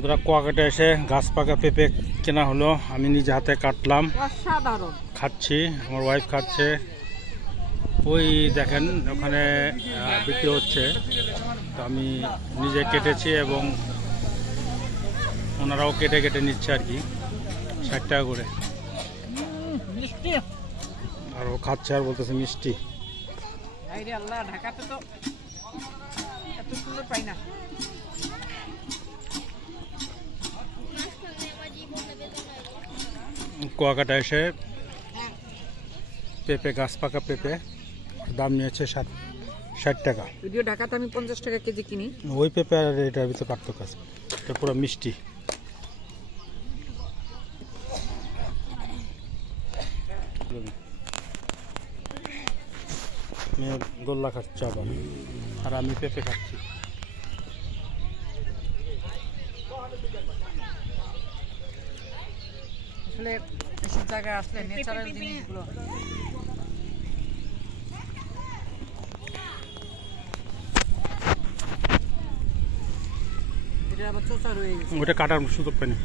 বন্ধুরা কুয়াকাটা এসে গাছ পাকা পেঁপে কেনা হলো, আমি নিজে হাতে কাটলাম, অসাধারণ খাচ্ছি, আমার ওয়াইফ খাচ্ছে। ওই দেখেন ওখানে বিক্রি হচ্ছে, তো আমি নিজে কেটেছি এবং ওনারাও কেটে কেটে নিচ্ছে আর কি, 60 টাকা করে। মিষ্টি আর ও খাচ্ছে আর বলতেছে মিষ্টি। আরে আল্লাহ, ঢাকাতে তো এত সুন্দর পাই না। কুয়াকাটা এসে পেঁপে, গাছ পাকা পেঁপে দাম নিয়েছে 60 টাকা। যদিও ঢাকাতে আমি 50 টাকা কেজি কিনি। ওই পেঁপে আর এটার ভিতরে পার্থক্য আছে, এটা পুরো মিষ্টি। মেয়ে গোল্লা খাচ্ছে আবার, আর আমি পেঁপে খাচ্ছি। আসলে এসব জায়গায় আসলে ন্যাচারাল জিনিসগুলো এটা আবার চোচা রয়ে গেছে। ওটা কাটার সুযোগ পাইনি।